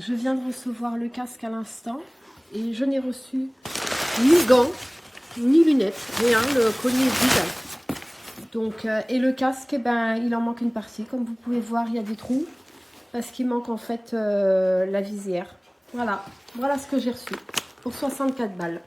je viens de recevoir le casque à l'instant et je n'ai reçu ni gants, ni lunettes, rien, le collier est vide. Donc, et le casque, eh ben, il en manque une partie. Comme vous pouvez voir, il y a des trous parce qu'il manque en fait la visière. Voilà, voilà ce que j'ai reçu pour 64 balles.